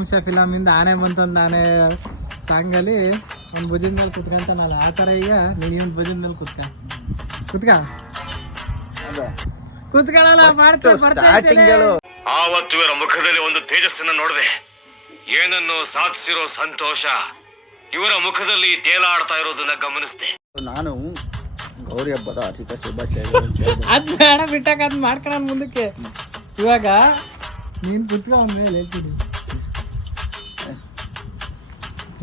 ವಂಶ ಇಂದ ಆನೆ ಬಂತು ಒಂದು ಆನೆ ಸಾಂಗಲ್ಲಿ ಒಂದು ಭುಜದ ಮೇಲೆ ಕುತ್ಕೊಂತಾನಲ್ಲ ಆ ಥರ ಈಗ ನೀನು ಒಂದು ಭುಜದ ಮೇಲೆ ಕುತ್ಕ. ಕುತ್ಕ? ಕುತ್ಕೊಳ್ಳಲ್ಲ ಮಾಡ್ತಾ ಬರ್ತಾ. ಆವತ್ತು ಇವರ ಮುಖದಲ್ಲಿ ಒಂದು ತೇಜಸ್ಸನ್ನು ನೋಡಿದೆ. ಏನನ್ನು ಸಾಧಿಸಿರೋ ಸಂತೋಷ ಇವರ ಮುಖದಲ್ಲಿ ತೇಲಾಡ್ತಾ ಇರೋದನ್ನ ಗಮನಿಸಿದೆ. ನಾನು ಗೌರಿ ಹಬ್ಬದ ಅಧಿಕ ಶುಭಾಶಯ ಅದ್ ಬೇಡ ಬಿಟ್ಟಾಗ ಅದ್ ಮಾಡ್ಕೊಳ ಮುಂದಕ್ಕೆ. ಇವಾಗ ನೀನ್ ಕುತ್ಕೊಂಡ್ಮೇಲೆ ಮೇಲೆ ಹೇಳ್ತೀನಿ.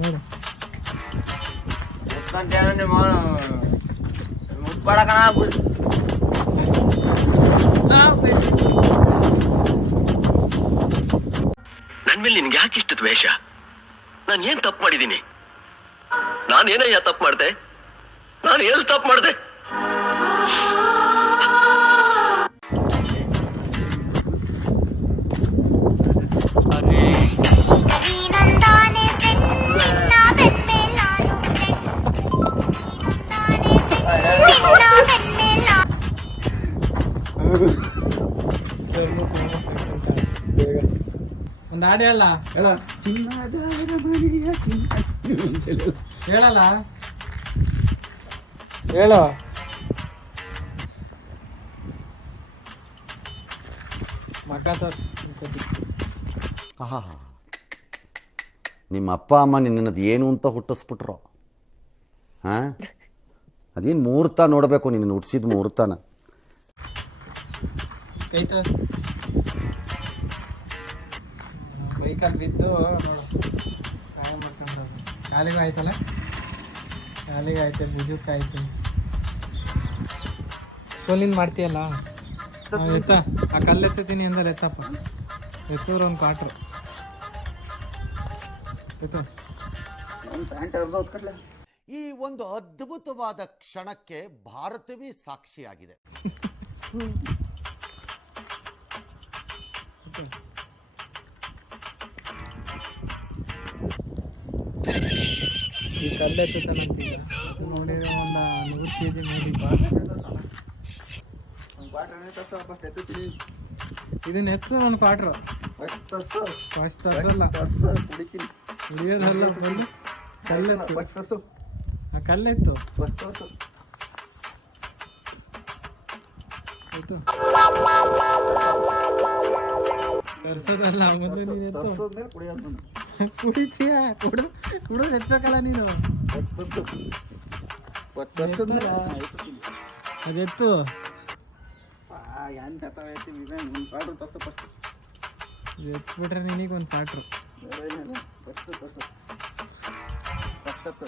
ನೋಡು. ನನ್ ಮೇಲೆ ನಿನ್ಗೆ ಯಾಕೆ ಇಷ್ಟ ದ್ವೇಷ? ನಾನು ಏನ್ ತಪ್ಪು ಮಾಡಿದ್ದೀನಿ ನಾನು ಏನಯ್ಯ ತಪ್ಪು ಮಾಡಿದೆ? ನಾನು ಎಲ್ಲಿ ತಪ್ಪು ಮಾಡಿದೆ? ಒಂದ್ ಹಾಡು ಹೇಳ. ಹೇಳ, ಚಿನ್ನದ ಮನೆಯ ಚಿನ್ನ. ಹೇಳಲ್ಲ? ಹೇಳು. ತೋರ್ಸು ಆಹಾ. ನಿಮ್ಮ ಅಪ್ಪ ಅಮ್ಮ ನಿನ್ನದು ಏನು ಅಂತ ಹುಟ್ಟಿಸ್ಬಿಟ್ರು. ಹಾಂ? ಅದೇನು ಮುಹೂರ್ತ ನೋಡಬೇಕು ನಿನ್ನ ಹುಟ್ಟಿಸಿದ ಮುಹೂರ್ತನ ಕೈ ತೋರ್ಸು ಬೈಕಲ್ಲಿ ಬಿದ್ದು ಗಾಯ ಮಾಡ್ಕೊಂಡು ಕಾಲಿಗೆ ಆಯ್ತಲ್ಲ? ಕಾಲಿಗೆ ಆಯ್ತು ಭುಜಕ್ಕೆ ಆಯ್ತು. ಕೋಲಿಂದ ಮಾಡ್ತೀಯಲ್ಲ? ಎತ್ತ ಆ ಕಲ್ಲು ಎತ್ತತೀನಿ ಅಂದ್ರೆ ಎತ್ತಪ್ಪ. ಎತ್ತೂರು ಒಂದು ಕ್ವಾಟ್ರು ಎತ್ತು. ಈ ಒಂದು ಅದ್ಭುತವಾದ ಕ್ಷಣಕ್ಕೆ ಭಾರತವೇ ಸಾಕ್ಷಿಯಾಗಿದೆ. ಈ ಕಲ್ಲು ಎತ್ತುತ್ತಾನಂತೀಗ ಇದು ನೋಡಿದ್ರೆ ಒಂದು ನೂರು ಕೆ ಜಿ ನೋಡಿ. ಇದನ್ನ ಎತ್ತು ಒಂದು ಕ್ವಾಟ್ರು ಫಸ್ಟ್ ತರ್ಸಲ್ಲ. ಕುಡಿಯೋದಲ್ಲ ಬಂದು ಕಲ್ಲೆತ್ತು ಆ ಕಲ್ಲೆತ್ತು. ಎತ್ತು. ತರ್ಸೋದಲ್ಲ ಮೊದಲು ನೀನು ತರ್ಸೋದ್ಮೇಲೆ ಕುಡಿಯೋದು ನಾನು. ಕುಡಿತೀಯ ಕುಡು ಕುಡಿದು ಎತ್ತಬೇಕಲ್ಲ ನೀನು ತರ್ಸೋದ್ಮೇಲೆ. ಅದೆತ್ತು ಏನ್ ಕಥೆ ಐತಿ ಇವೇನ್ ಒಂದ್ ಕ್ವಾರ್ಟರ್ ತರ್ಸು first. ಎತ್ಬಿಟ್ರೆ ನಿನಗೆ ಒಂದು ಪಾಟ್ರು ತರ್ಸು. ತರ್ಸು.